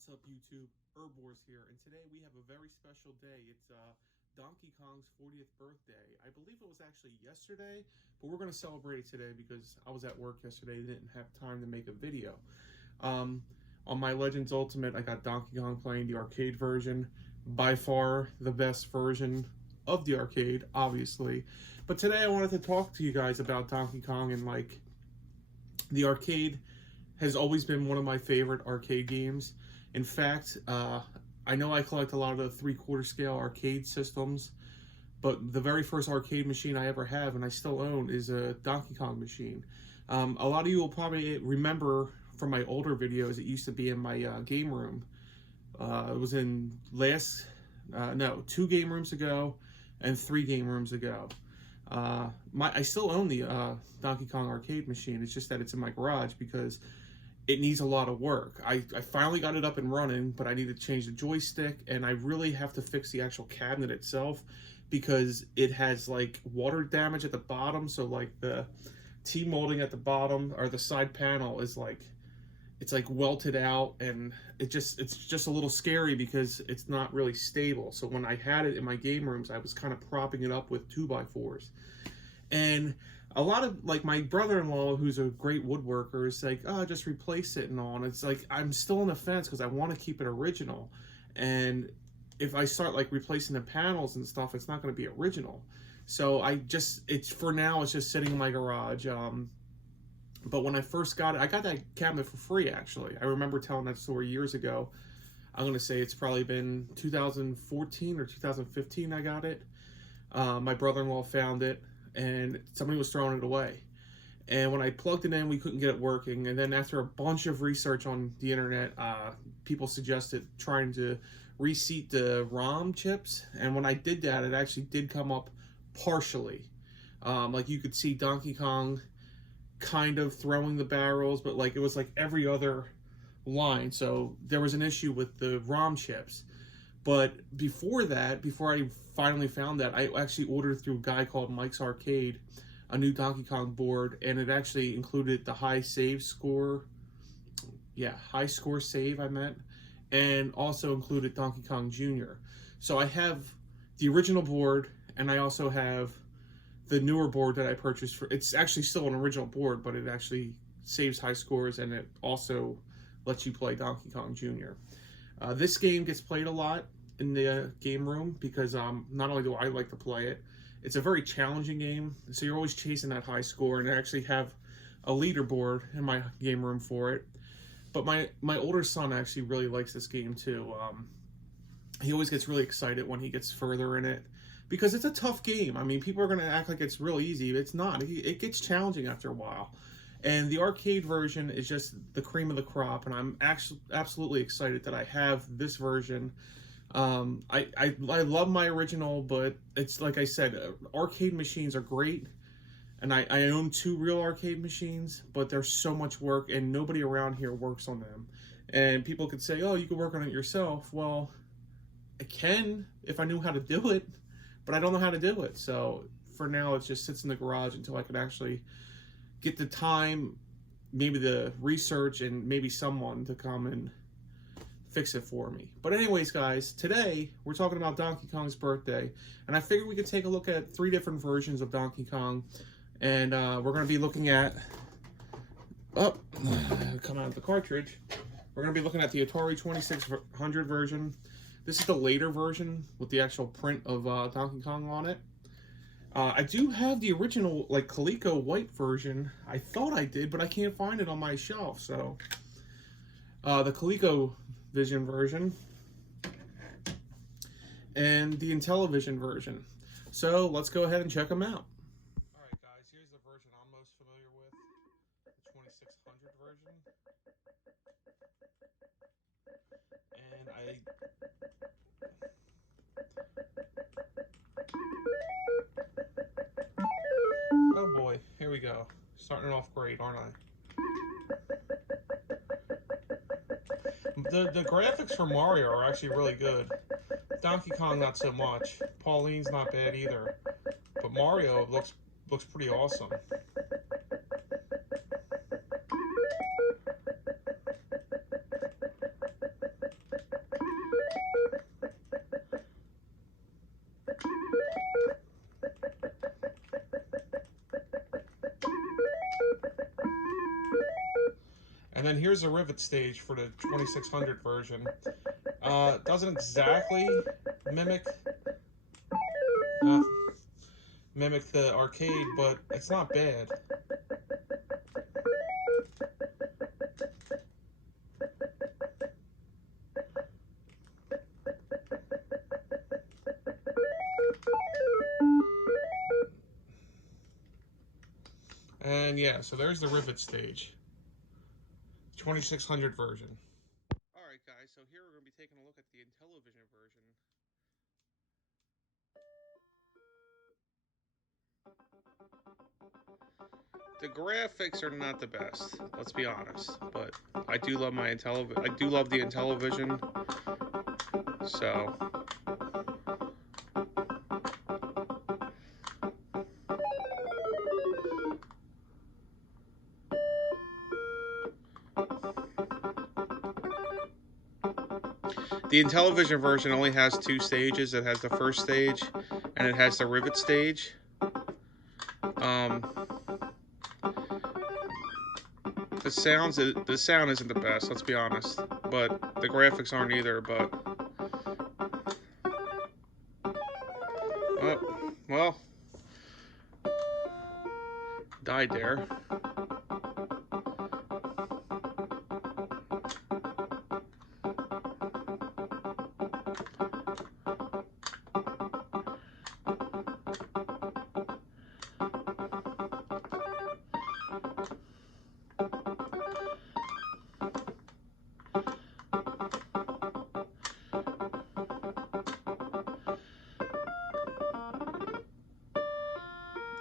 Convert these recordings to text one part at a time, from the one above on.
What's up, YouTube? Herbivores here, and today we have a very special day. It's Donkey Kong's 40th birthday. I believe it was actually yesterday, but we're going to celebrate it today because I was at work yesterday and didn't have time to make a video. On my Legends Ultimate, I got Donkey Kong playing the arcade version. By far the best version of the arcade, obviously. But today I wanted to talk to you guys about Donkey Kong, and like, the arcade has always been one of my favorite arcade games. In fact, I know I collect a lot of the 3/4 scale arcade systems, but the very first arcade machine I ever have, and I still own, is a Donkey Kong machine. A lot of you will probably remember from my older videos, it used to be in my game room. It was in 2 game rooms ago and 3 game rooms ago. I still own the Donkey Kong arcade machine. It's just that it's in my garage because it needs a lot of work. I finally got it up and running, but I need to change the joystick, and I really have to fix the actual cabinet itself because it has like water damage at the bottom. So like the T-molding at the bottom, or the side panel, is like, it's like welted out, and it's just a little scary because it's not really stable. So when I had it in my game rooms, I was kind of propping it up with 2x4s. And a lot of, like, my brother-in-law, who's a great woodworker, is like, oh, just replace it and all. And it's like, I'm still on the fence because I want to keep it original. And if I start like replacing the panels and stuff, it's not going to be original. So for now, it's just sitting in my garage. But when I first got it, I got that cabinet for free, actually. I remember telling that story years ago. I'm going to say it's probably been 2014 or 2015 I got it. My brother-in-law found it, and somebody was throwing it away. And when I plugged it in, we couldn't get it working. And then after a bunch of research on the internet, people suggested trying to reseat the ROM chips. And when I did that, it actually did come up partially. Like, you could see Donkey Kong kind of throwing the barrels, but like, it was like every other line. So there was an issue with the ROM chips. But before that, before I finally found that, I actually ordered through a guy called Mike's Arcade a new Donkey Kong board, and it actually included the high score save, I meant, and also included Donkey Kong Jr. So I have the original board, and I also have the newer board that I purchased for. It's actually still an original board, but it actually saves high scores, and it also lets you play Donkey Kong Jr. This game gets played a lot in the game room because not only do I like to play it, it's a very challenging game, so you're always chasing that high score, and I actually have a leaderboard in my game room for it. But my older son actually really likes this game too. He always gets really excited when he gets further in it because it's a tough game. I mean, people are going to act like it's real easy, but it's not. It gets challenging after a while. And the arcade version is just the cream of the crop, and I'm actually absolutely excited that I have this version. I love my original, but it's like I said, arcade machines are great, and I own 2 real arcade machines, but there's so much work, and nobody around here works on them. And people could say, oh, you could work on it yourself. Well, I can if I knew how to do it, but I don't know how to do it. So for now, it just sits in the garage until I can actually get the time, maybe the research, and maybe someone to come and fix it for me. But anyways, guys, today we're talking about Donkey Kong's birthday, and I figured we could take a look at 3 different versions of Donkey Kong, and we're going to be looking at, come out of the cartridge. We're going to be looking at the Atari 2600 version. This is the later version with the actual print of Donkey Kong on it. I do have the original, like, Coleco white version. I thought I did, but I can't find it on my shelf. So, the ColecoVision version and the Intellivision version. So, let's go ahead and check them out. Alright, guys, here's the version I'm most familiar with, the 2600 version. And oh boy, here we go. Starting off great, aren't I? The graphics for Mario are actually really good. Donkey Kong, not so much. Pauline's not bad either. But Mario looks pretty awesome. And then here's a rivet stage for the 2600 version. Doesn't exactly mimic the arcade, but it's not bad. And yeah, so there's the rivet stage. 2600 version. Alright guys, so here we're going to be taking a look at the Intellivision version. The graphics are not the best, let's be honest, but I do love my I do love the Intellivision. So the Intellivision version only has 2 stages. It has the first stage and it has the rivet stage. The sound isn't the best, let's be honest, but the graphics aren't either. But well, died there.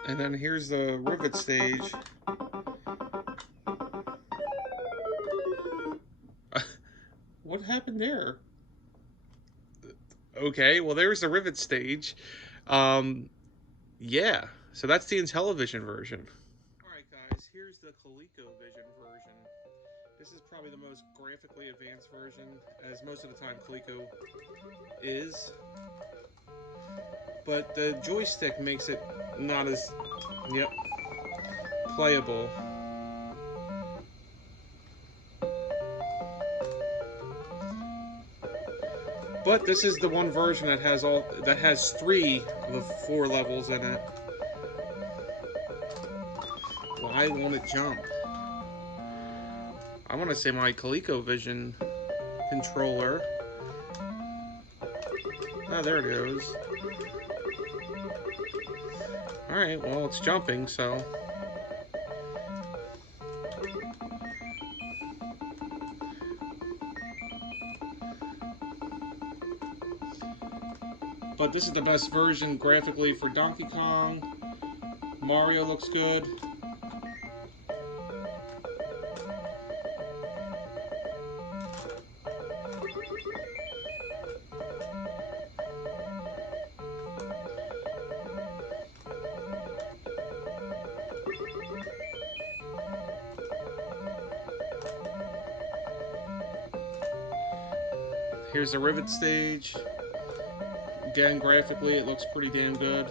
And then here's the rivet stage. What happened there? Okay, well there's the rivet stage. Yeah, so that's the Intellivision version. Alright guys, here's the ColecoVision version. This is probably the most graphically advanced version, as most of the time Coleco is. But the joystick makes it not as, playable. But this is the one version that has 3 of the 4 levels in it. Why won't it jump? I want to say my ColecoVision controller. Oh, there it goes. Alright, well, it's jumping, so. But this is the best version graphically for Donkey Kong. Mario looks good. Here's the rivet stage. Again, graphically, it looks pretty damn good.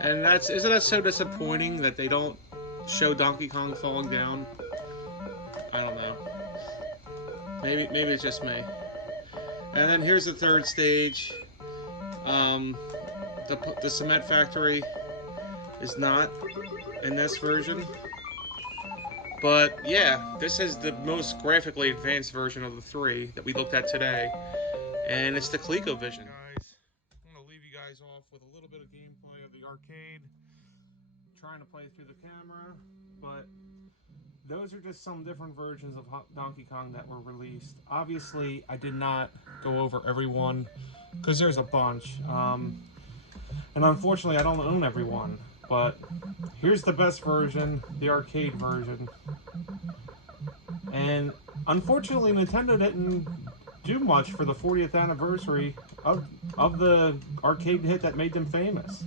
And isn't that so disappointing that they don't show Donkey Kong falling down? I don't know. Maybe it's just me. And then here's the third stage. The cement factory is not in this version. But yeah, this is the most graphically advanced version of the 3 that we looked at today. And it's the ColecoVision. Guys, I'm going to leave you guys off with a little bit of gameplay of the arcade. Trying to play through the camera, but those are just some different versions of Donkey Kong that were released. Obviously, I did not go over every one, because there's a bunch. And unfortunately, I don't own every one. But here's the best version, the arcade version. And unfortunately, Nintendo didn't do much for the 40th anniversary of the arcade hit that made them famous.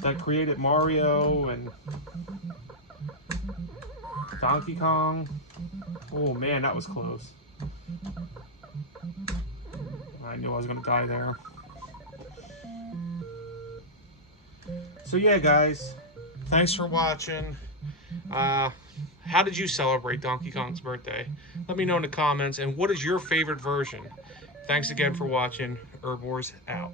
That created Mario and Donkey Kong. Oh man, that was close. I knew I was gonna die there. So yeah, guys, thanks for watching. How did you celebrate Donkey Kong's birthday? Let me know in the comments. And what is your favorite version? Thanks again for watching. Herbivores out.